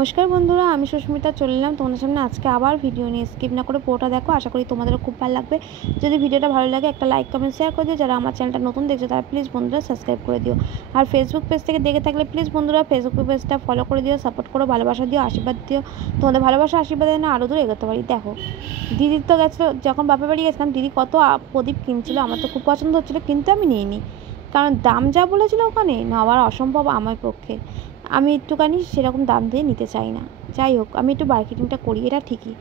নমস্কার বন্ধুরা, আমি সুস্মিতা চলে এলাম তোমাদের সামনে আজকে আবার ভিডিও নিয়ে। স্কিপ না করে পুরোটা দেখো, আশা করি তোমাদেরও খুব ভালো লাগবে। যদি ভিডিওটা ভালো লাগে একটা লাইক কমেন্ট শেয়ার করে দিও। যারা আমার চ্যানেলটা নতুন দেখছো তারা প্লিজ বন্ধুরা সাবস্ক্রাইব করে দিও। আর ফেসবুক পেজ থেকে দেখে থাকলে প্লিজ বন্ধুরা ফেসবুক পেজটা ফলো করে দিও, সাপোর্ট করো, ভালোবাসা দিও, আশীর্বাদ দিও। তোমাদের ভালোবাসা আশীর্বাদে না আরও দূর এগোতে পারি। দেখো দিদির তো গেছিলো, যখন বাপের বাড়ি গেছিলাম দিদি কত প্রদীপ কিনছিল, আমার তো খুব পছন্দ হচ্ছিলো কিন্তু আমি নিইনি, কারণ দাম যা বলেছিল ওখানে নেওয়ার অসম্ভব আমার পক্ষে। আমি একটুখানি সেরকম দাম দিয়ে নিতে চাই না। যাই হোক, আমি একটু মার্কেটিংটা করি, এটা ঠিকই,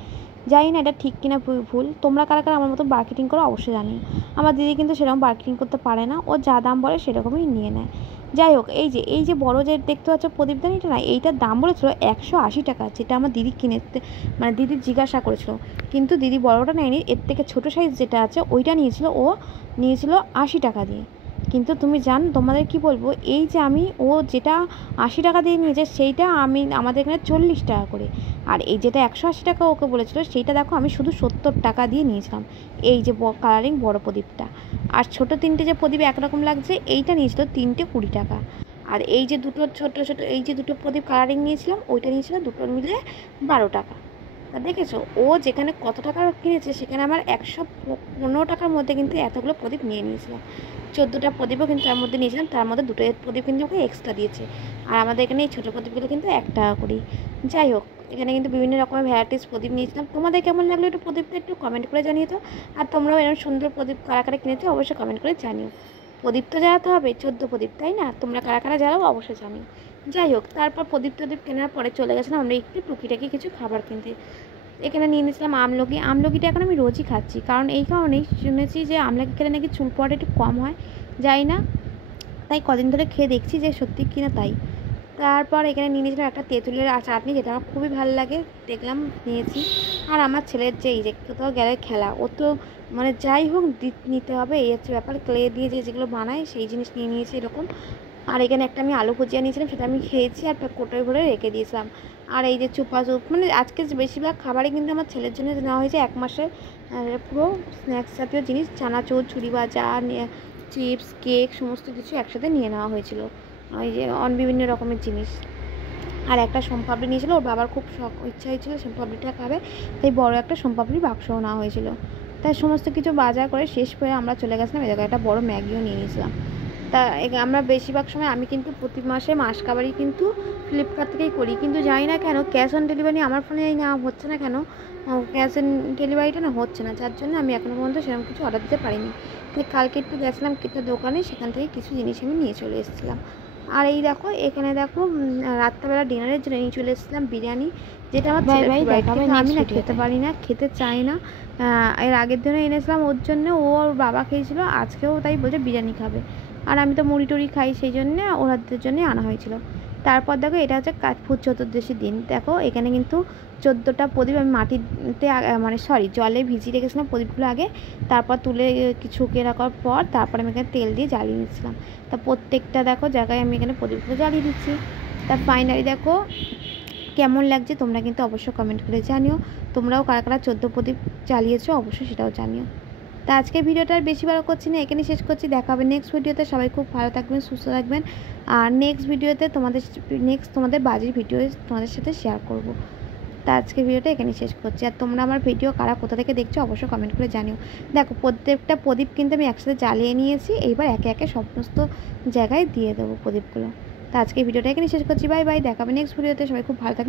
জানি না এটা ঠিক কিনা ভুল। তোমরা কারা কারা আমার মতো মার্কেটিং করো অবশ্যই জানিও। আমার দিদি কিন্তু সেরকম মার্কেটিং করতে পারে না, ও যা দাম বলে সেরকমই নিয়ে নেয়। যাই হোক, এই যে বড় যে দেখতে পাচ্ছ প্রদীপদানিটা না, এইটার দাম বলেছিল 180 টাকা, যেটা আমার দিদি মানে দিদি জিজ্ঞাসা করেছিল, কিন্তু দিদি বড়োটা নেয়নি, এর থেকে ছোটো সাইজ যেটা আছে ওইটা নিয়েছিল, ও নিয়েছিল 80 টাকা দিয়ে। কিন্তু তুমি তোমাদের কি বলবো, এই যে ও যেটা 80 টাকা দিয়ে নিয়েছে সেইটা আমাদের এখানে 40 টাকা করে, আর এই যেটা 180 টাকা ওকে বলেছিল সেইটা দেখো আমি শুধু 70 টাকা দিয়ে নিয়েছিলাম। এই যে কালারিং বড় প্রদীপটা, আর ছোট তিনটে যে প্রদীপ একরকম লাগছে এইটা নিয়েছিল 3টে 20 টাকা। আর এই যে দুটো ছোট ছোট এই যে দুটো প্রদীপ কালারিং নিয়েছিলাম ওইটা নিয়েছিল দুটো মিলে 12 টাকা। তা দেখেছো ও যেখানে কত টাকা কিনেছে সেখানে আমার 115 টাকার মধ্যে কিন্তু এতগুলো প্রদীপ নিয়ে নিয়েছিলাম। 14টা প্রদীপও কিন্তু তার মধ্যে নিয়েছিলাম, তার মধ্যে দুটো প্রদীপ কিন্তু ওকে এক্সট্রা দিয়েছে। আর আমাদের এখানে এই ছোটো প্রদীপগুলো কিন্তু 1 টাকা করেই। যাই হোক, এখানে কিন্তু বিভিন্ন রকমের ভ্যারাইটিস প্রদীপ নিয়েছিলাম। তোমাদের কেমন লাগলো একটু প্রদীপটা একটু কমেন্ট করে জানিয়ে তো। আর তোমরাও এরকম সুন্দর প্রদীপ কারা কারা কিনেছো অবশ্যই কমেন্ট করে জানিও। প্রদীপ তো জ্বালাতে হবে, 14 প্রদীপ, তাই না? তোমরা কারা কারা জ্বালাও অবশ্যই জানিও। যাই হোক, তারপর প্রদীপ কেনার পরে চলে গেছিলাম আমরা একটু টুকিটাকি কিছু খাবার কিনতে। এখানে নিয়ে নিয়েছিলাম আমলকিটা এখন আমি রোজই খাচ্ছি, কারণ এই কারণেই শুনেছি যে আমলকি খেলে নাকি চুল পড়া একটু কম হয়, যাই না, তাই কদিন ধরে খেয়ে দেখছি যে সত্যি কিনা তাই। তারপর এখানে নিয়ে নিয়েছিলাম একটা তেঁতুলের চাটনি, যেটা আমার খুবই ভালো লাগে, দেখলাম নিয়েছি। আর আমার ছেলের যে এই যে কোথাও গেলে খেলা, ও তো মানে যাই হোক নিতে হবে, এই হচ্ছে ব্যাপার। ক্লে দিয়ে যেগুলো বানায় সেই জিনিস নিয়ে নিয়েছি এরকম। আর এখানে একটা আমি আলু ভুজিয়া নিয়েছিলাম, সেটা আমি খেয়েছি আর কোটোয় ভরে রেখে দিয়েছিলাম। আর এই যে চুপা চুপ, মানে আজকে বেশিরভাগ খাবারই কিন্তু আমার ছেলের জন্য নেওয়া হয়েছে। 1 মাসের পুরো স্ন্যাক্স জাতীয় জিনিস, চানাচুর, ঝুড়ি ভাজা, চিপস, কেক সমস্ত কিছু একসাথে নিয়ে নেওয়া হয়েছিল, ওই যে বিভিন্ন রকমের জিনিস। আর একটা সোমপাপড়ি নিয়েছিল, ওর বাবার খুব ইচ্ছা হয়েছিল সোমপাপড়িটা খাবে, তাই বড় একটা সোমপাপড়ি বাক্সও নেওয়া হয়েছিল। তাই সমস্ত কিছু বাজার করে শেষ করে আমরা চলে গেছিলাম এই জায়গায়, একটা বড় ম্যাগিও নিয়ে নিয়েছিলাম। তা আমরা বেশিরভাগ সময় আমি কিন্তু প্রতি মাসে মাসকাবারি কিন্তু ফ্লিপকার্ট থেকেই করি, কিন্তু জানি না কেন ক্যাশ অন ডেলিভারি আমার ফোনে নেওয়া হচ্ছে না, কেন ক্যাশ অন ডেলিভারিটা না হচ্ছে না, যার জন্য আমি এখনও পর্যন্ত সেরকম কিছু অর্ডার দিতে পারিনি। তাই কালকে একটু গেছিলাম একটা দোকানে, সেখান থেকে কিছু জিনিস আমি নিয়ে চলে এসেছিলাম। আর এই দেখো এখানে দেখো রাত্রেবেলা ডিনারের জন্য নিয়ে চলে এসেছিলাম বিরিয়ানি, যেটা আমার আমি না খেতে পারি না, খেতে চাই না। এর আগের দিনে এনেছিলাম ওর জন্য, ওর বাবা খেয়েছিল, আজকেও তাই বলছে বিরিয়ানি খাবে। আর আমি তো মুড়ি টুড়ি খাই, সেই জন্যে ওনাদের জন্যই আনা হয়েছিল। তারপর দেখো এটা হচ্ছে কাঠপুর চতুর্দশীর দিন। দেখো এখানে কিন্তু 14টা প্রদীপ আমি মাটিতে মানে জলে ভিজিয়ে রেখেছিলাম প্রদীপগুলো আগে, তারপর তুলে শুকিয়ে রাখার পর তারপর আমি এখানে তেল দিয়ে জ্বালিয়ে নিচ্ছিলাম। তা প্রত্যেকটা দেখো জায়গায় আমি এখানে প্রদীপগুলো জ্বালিয়ে দিচ্ছি। তার ফাইনালি দেখো কেমন লাগছে তোমরা কিন্তু অবশ্যই কমেন্ট করে জানিও। তোমরাও কারা কারা 14 প্রদীপ জ্বালিয়েছো অবশ্যই সেটাও জানিও। তা আজকে ভিডিওটা আর বেশি বড় করছি না, এখানে শেষ করছি। দেখা হবে নেক্সট ভিডিওতে। সবাই খুব ভালো থাকবেন, সুস্থ থাকবেন। আর নেক্সট ভিডিওতে তোমাদের বাজির ভিডিও তোমাদের সাথে শেয়ার করব। তা আজকে ভিডিওটা এখানে শেষ করছি। আর তোমরা আমার ভিডিও কারা কোথা থেকে দেখছো অবশ্যই কমেন্ট করে জানিও। দেখো প্রত্যেকটা প্রদীপ কিন্তু আমি একসাথে জ্বালিয়ে নিয়েছি, এইবার একে একে সমস্ত জায়গায় দিয়ে দেবো প্রদীপগুলো। তা আজকে ভিডিওটা এখানে শেষ করছি। বাই বাই, দেখা হবে নেক্সট ভিডিওতে। সবাই খুব ভালো থাকবেন।